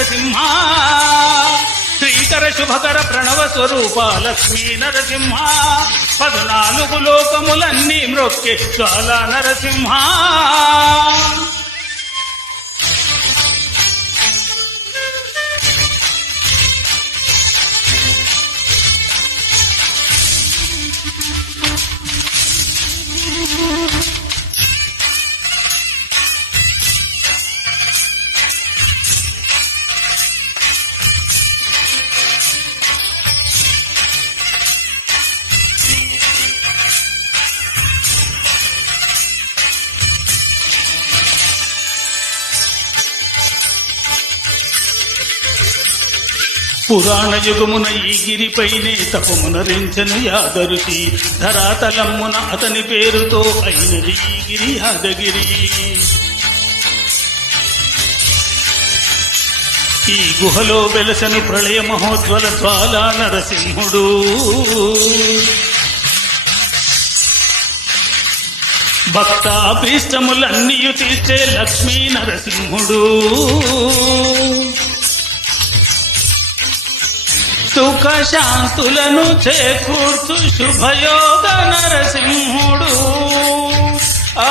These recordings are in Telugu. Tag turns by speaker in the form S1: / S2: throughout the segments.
S1: నరసింహ. శ్రీకర శుభకర ప్రణవ స్వరూప లక్ష్మీ నరసింహ. పద్నాలుగు లోకములన్నీ మృక్కి జ్వాల నరసింహ. పురాణ యుగమున ఈ గిరిపైనే తపమునరించను యాదరుచి ధరాతలమ్మున అతని పేరుతో అయినది గిరి యాదగిరి. ఈ గుహలో వెలసను ప్రళయ మహోజ్వల జ్వాల నరసింహుడు. భక్తాభీష్టములన్నీయు తీర్చే లక్ష్మీ నరసింహుడు. సుఖ శాంతులను చేకూర్చు శుభయోగ నరసింహుడు. ఆ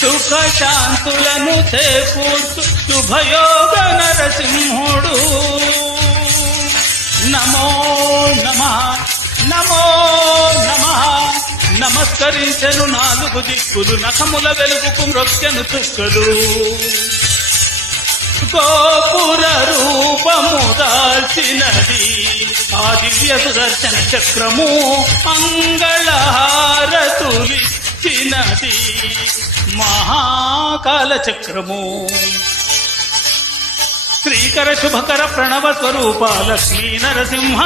S1: సుఖ శాంతులను చేకూర్చు శుభయోగ నరసింహుడు. నమో నమ నమో నమస్కరించెను నాలుగు దిక్కులు నఖముల వెలుగుకు మృత్యను చుక్కలు. గోపుర రూపము దాల్చినది ఆ దివ్య సుదర్శన చక్రము మంగళహారతులిచ్చినది. మహాకాల చక్రము శ్రీకర శుభకర ప్రణవ స్వరూప లక్ష్మీ నరసింహ.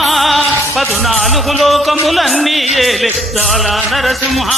S1: పదునాలుగు లోకములన్నీ ఏ ఏలెత్తాల నరసింహ.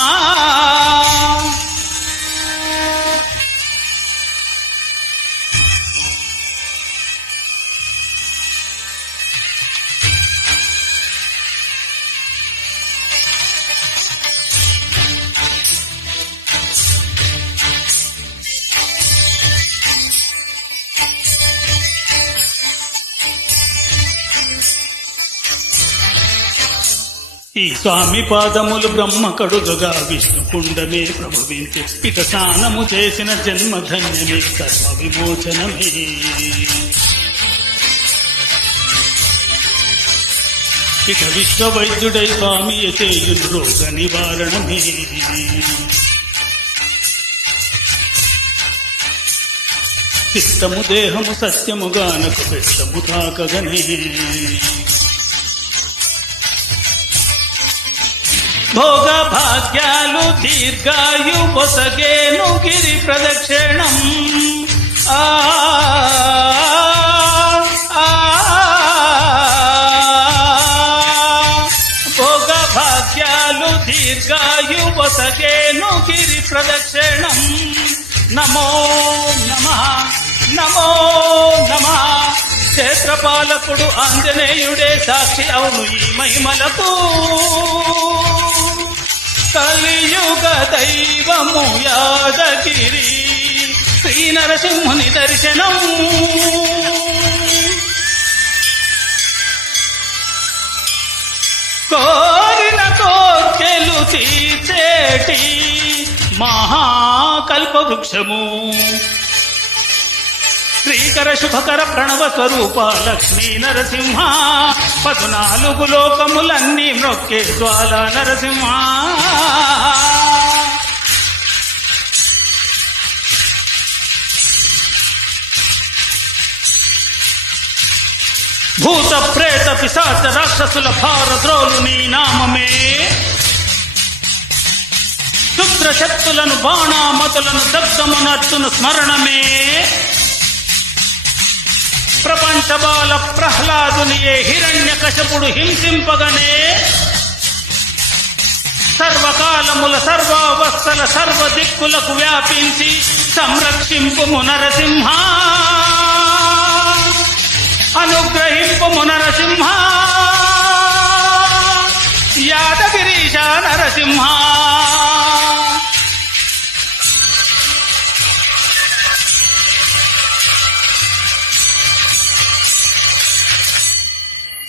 S1: ఈ స్వామి పాదములు బ్రహ్మ కడుగగా విష్ణుకుండమే ప్రభవించి ఇక స్నానము చేసిన జన్మ ధన్యమే సర్వ విమోచనమే ఇక విశ్వ వైద్యుడై స్వామి చేయును రోగ నివారణమే. చిత్తము దేహము సత్యముగానకు పెద్దము తాకగనే. భోగ భాగ్యాలు దీర్ఘాయు పొసగేను గిరి ప్రదక్షిణం. ఆ భోగ భాగ్యాలు దీర్ఘాయు పొసగేను గిరి ప్రదక్షిణం. నమో క్షేత్రపాలకుడు ఆంజనేయుడే సాక్షి అవును ఈ మహిమలకు. కలియుగ దైవము యాదగిరి శ్రీ నరసింహుని దర్శనం. కోరిన కోర్కెలు తీర్చేటి మహాకల్పవృక్షము. శ్రీకర శుభకర ప్రణవ స్వరూప లక్ష్మీ నరసింహ. పద్నాలుగు లోకములన్నీ నొక్కే జ్వాల నరసింహ. భూత ప్రేత పిశాచ రాక్షసుల భారద్రోలు నీ నామమే. క్షుద్ర శక్తులను బాణామతులను దగ్ధమునర్చును స్మరణమే. శబాల ప్రహ్లాదుని ఏ హిరణ్య కశపుడు హింసింపగనే సర్వకాలముల సర్వావస్థల సర్వ దిక్కులకు వ్యాపించి సంరక్షింపు నరసింహ అనుగ్రహింపు నరసింహ యాదగిరీశ నరసింహ.